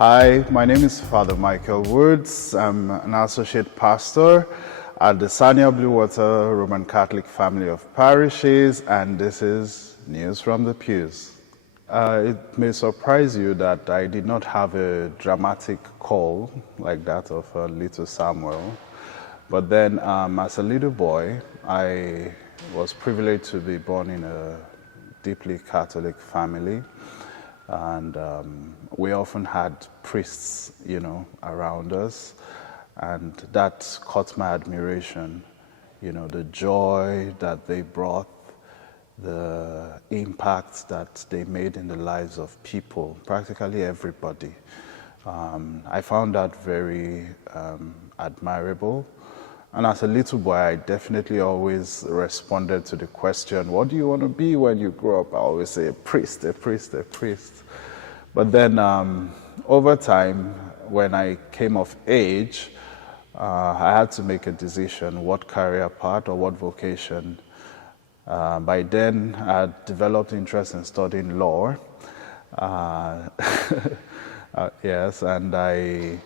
Hi, my name is Father Michael Woods. I'm an associate pastor at the Sanya Bluewater Roman Catholic Family of Parishes, and this is News from the Pews. It may surprise you that I did not have a dramatic call like that of little Samuel, but then as a little boy, I was privileged to be born in a deeply Catholic family. And we often had priests, around us. And that caught my admiration, the joy that they brought, the impact that they made in the lives of people, practically everybody. I found that very admirable. And as a little boy, I definitely always responded to the question, what do you want to be when you grow up? I always say a priest, a priest, a priest. But then over time, when I came of age, I had to make a decision, what career path or what vocation. By then, I had developed interest in studying law. Yes, and I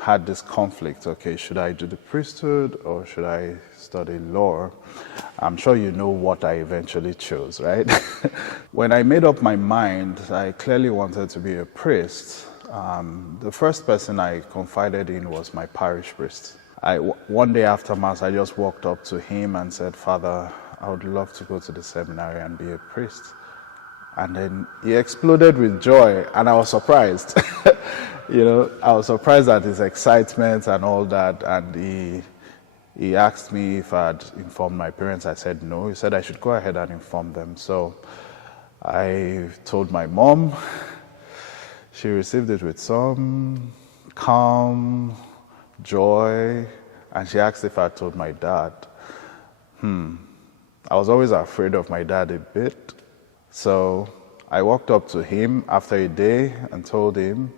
had this conflict. Okay, should I do the priesthood or should I study law? I'm sure you know what I eventually chose, right? When I made up my mind, I clearly wanted to be a priest. The first person I confided in was my parish priest. One day after Mass, I just walked up to him and said, Father, I would love to go to the seminary and be a priest. And then he exploded with joy, and I was surprised. I was surprised at his excitement and all that. And he asked me if I had informed my parents. I said no. He said I should go ahead and inform them. So I told my mom. She received it with some calm, joy, and she asked if I told my dad. I was always afraid of my dad a bit. So I walked up to him after a day and told him,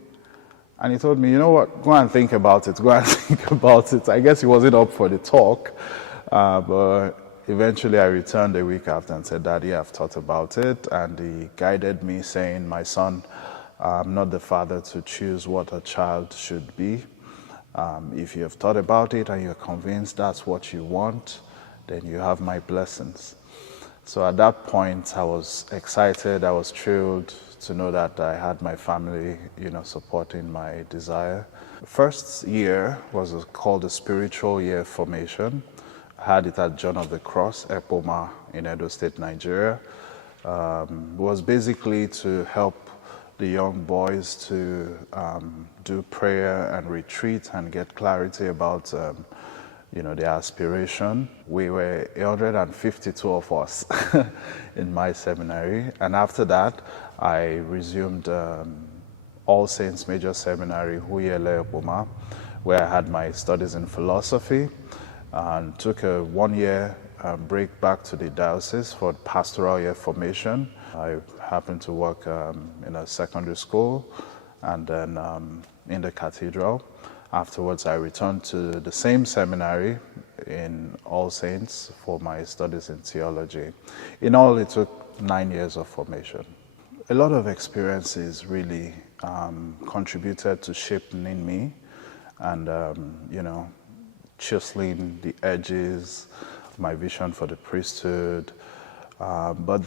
and he told me, you know what, go and think about it, go and think about it. I guess he wasn't up for the talk, but eventually I returned a week after and said, Daddy, I've thought about it, and he guided me saying, my son, I'm not the father to choose what a child should be. If you have thought about it and you're convinced that's what you want, then you have my blessings. So at that point, I was excited, I was thrilled to know that I had my family, supporting my desire. The first year was called the Spiritual Year Formation. I had it at John of the Cross, Epoma in Edo State, Nigeria. It was basically to help the young boys to do prayer and retreat and get clarity about their aspiration. We were 152 of us in my seminary. And after that, I resumed All Saints Major Seminary, Huyele Opoma, where I had my studies in philosophy, and took a 1-year break back to the diocese for pastoral year formation. I happened to work in a secondary school and then in the cathedral. Afterwards, I returned to the same seminary in All Saints for my studies in theology. In all, it took 9 years of formation. A lot of experiences really contributed to shaping me and, chiseling the edges, my vision for the priesthood. But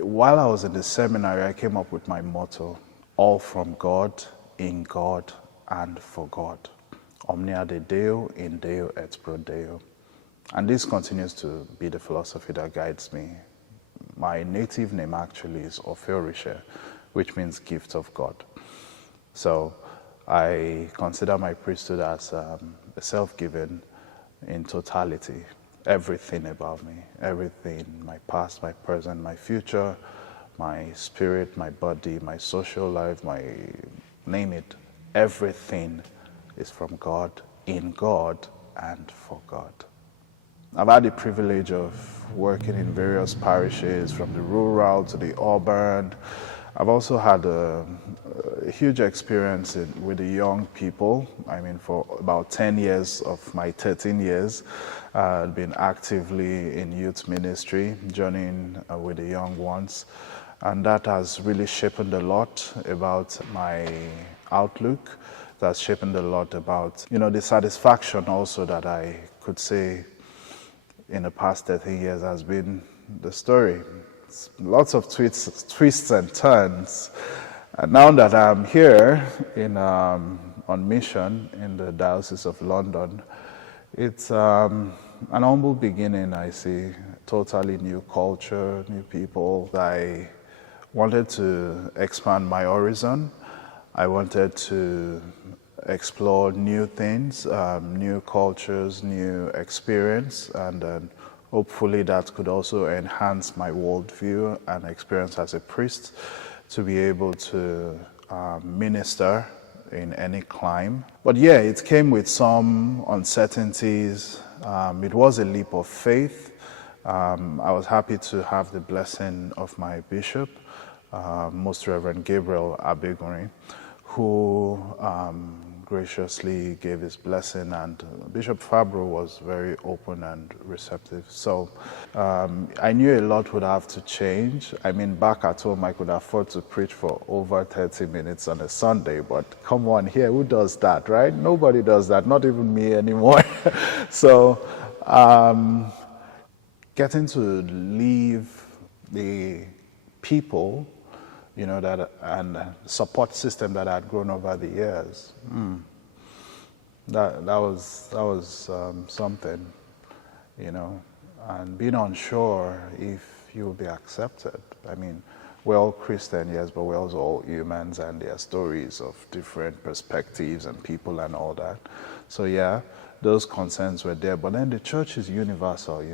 while I was in the seminary, I came up with my motto, all from God, in God, and for God. Omnia de Deo, in Deo et pro Deo. And this continues to be the philosophy that guides me. My native name actually is Ofeorishe, which means gift of God. So I consider my priesthood as a self-giving in totality. Everything about me, everything, my past, my present, my future, my spirit, my body, my social life, name it. Everything is from God, in God, and for God. I've had the privilege of working in various parishes, from the rural to the urban. I've also had a huge experience with the young people. I mean, for about 10 years of my 13 years, I've been actively in youth ministry, journeying with the young ones. And that has really shaped a lot about my outlook. That's shaped a lot about, the satisfaction also that I could say in the past 13 years has been the story. It's lots of twists and turns. And now that I'm here on mission in the Diocese of London, it's an humble beginning, I see. Totally new culture, new people. I wanted to expand my horizon. I wanted to explore new things, new cultures, new experience, and then hopefully that could also enhance my worldview and experience as a priest to be able to minister in any clime. But yeah, it came with some uncertainties. It was a leap of faith. I was happy to have the blessing of my bishop, Most Reverend Gabriel Abegori, who graciously gave his blessing, and Bishop Fabro was very open and receptive. So I knew a lot would have to change. I mean, back at home, I could afford to preach for over 30 minutes on a Sunday, but come on, here, who does that, right? Nobody does that, not even me anymore. So getting to leave the people, that and support system that I had grown over the years. That was something, and being unsure if you will be accepted. I mean, we're all Christian, yes, but we're also all humans, and there are stories of different perspectives and people and all that. So yeah, those concerns were there. But then the church is universal,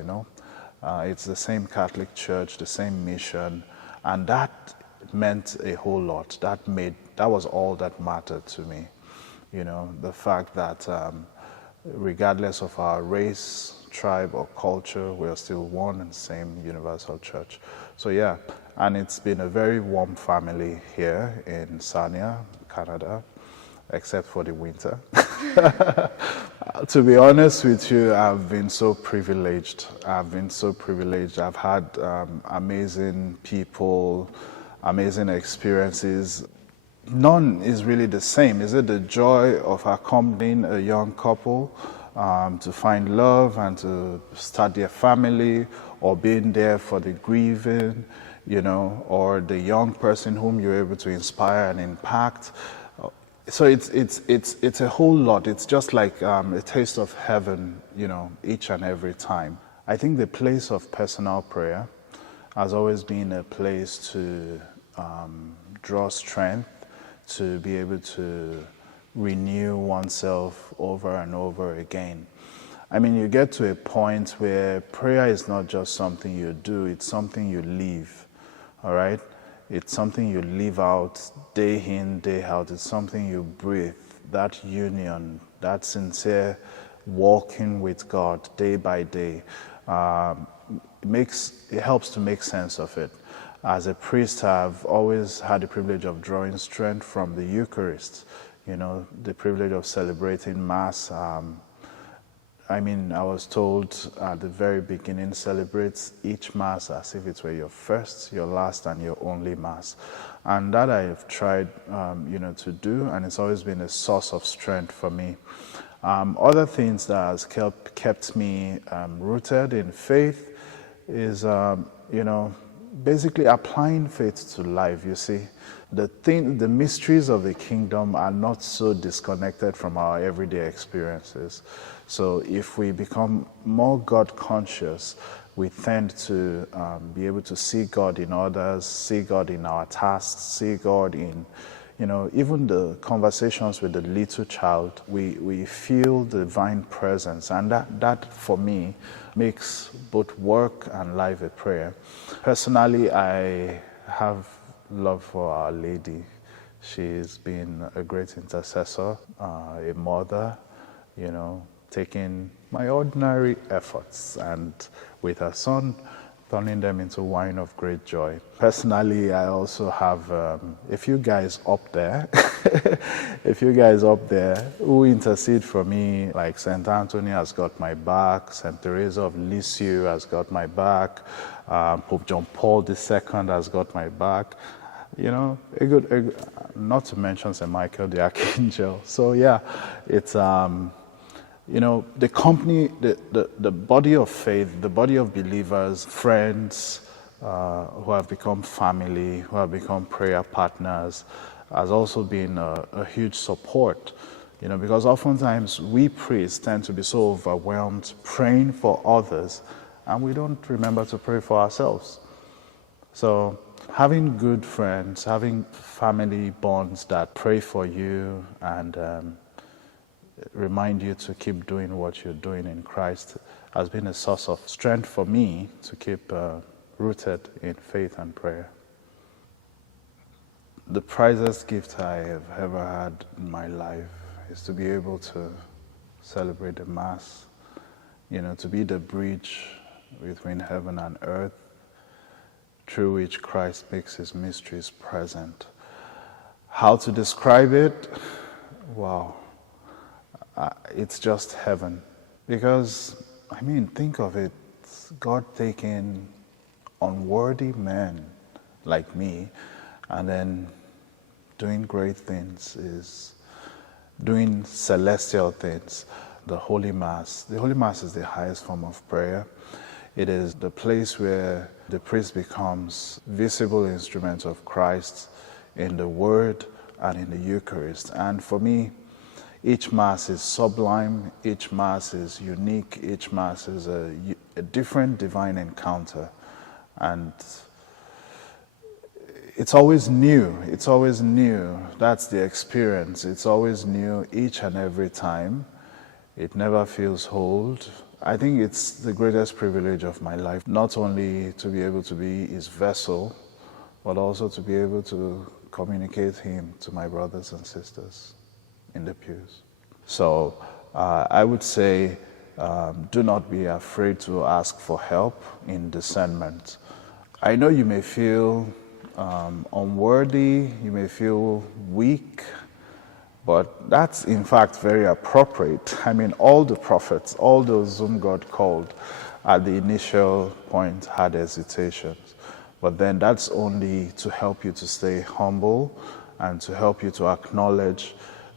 it's the same Catholic Church, the same mission, and that meant a whole lot. That was all that mattered to me. The fact that regardless of our race, tribe, or culture, we are still one and same universal church. So yeah, and it's been a very warm family here in Sarnia, Canada, except for the winter. To be honest with you, I've been so privileged. I've had amazing people, amazing experiences. None is really the same. Is it the joy of accompanying a young couple to find love and to start their family, or being there for the grieving, or the young person whom you're able to inspire and impact? So it's a whole lot. It's just like a taste of heaven, each and every time. I think the place of personal prayer has always been a place to draw strength, to be able to renew oneself over and over again. I mean, you get to a point where prayer is not just something you do, it's something you live, all right? It's something you live out day in, day out. It's something you breathe, that union, that sincere walking with God day by day. It helps to make sense of it. As a priest, I've always had the privilege of drawing strength from the Eucharist, the privilege of celebrating Mass. I was told at the very beginning, celebrate each Mass as if it were your first, your last, and your only Mass. And that I have tried, to do, and it's always been a source of strength for me. Other things that has kept me rooted in faith is, basically applying faith to life. You see, the mysteries of the kingdom are not so disconnected from our everyday experiences. So if we become more God conscious, we tend to be able to see God in others, see God in our tasks, see God in, even the conversations with the little child. We feel the divine presence, and that for me makes both work and life a prayer. Personally, I have love for Our Lady. She's been a great intercessor, a mother, taking my ordinary efforts, and with her son, turning them into wine of great joy. Personally, I also have a few guys up there, who intercede for me, like St. Anthony has got my back, St. Teresa of Lisieux has got my back, Pope John Paul II has got my back. You know, not to mention St. Michael the Archangel. So yeah, it's you know, the company, the body of faith, the body of believers, friends who have become family, who have become prayer partners, has also been a huge support. You know, because oftentimes we priests tend to be so overwhelmed praying for others, and we don't remember to pray for ourselves. So having good friends, having family bonds that pray for you and remind you to keep doing what you're doing in Christ has been a source of strength for me to keep rooted in faith and prayer. The prizest gift I have ever had in my life is to be able to celebrate the Mass, you know, to be the bridge between heaven and earth, through which Christ makes his mysteries present. How to describe it? Wow. It's just heaven. Because, I mean, think of it, God taking unworthy men like me and then doing great things, is doing celestial things. The Holy Mass. The Holy Mass is the highest form of prayer. It is the place where the priest becomes visible instrument of Christ in the Word and in the Eucharist. And for me, each Mass is sublime, each Mass is unique, each Mass is a different divine encounter. And it's always new, That's the experience. It's always new each and every time. It never feels old. I think it's the greatest privilege of my life, not only to be able to be his vessel, but also to be able to communicate him to my brothers and sisters in the pews. So I would say, do not be afraid to ask for help in discernment. I know you may feel unworthy, you may feel weak, but that's in fact very appropriate. I mean, all the prophets, all those whom God called at the initial point had hesitations. But then that's only to help you to stay humble and to help you to acknowledge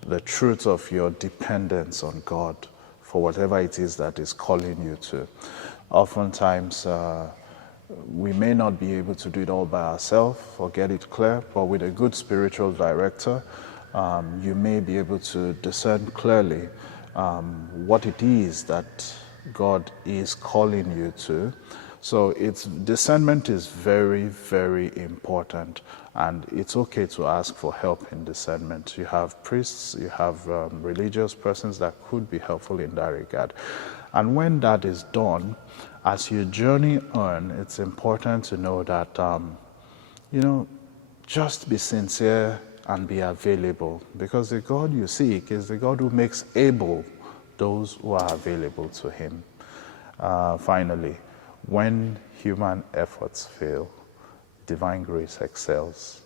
the truth of your dependence on God for whatever it is that is calling you to. Oftentimes, we may not be able to do it all by ourselves or get it clear, but with a good spiritual director, you may be able to discern clearly what it is that God is calling you to. So discernment is very, very important, and it's okay to ask for help in discernment. You have priests, you have religious persons that could be helpful in that regard. And when that is done, as you journey on, it's important to know that, just be sincere and be available, because the God you seek is the God who makes able those who are available to him. Finally, when human efforts fail, divine grace excels.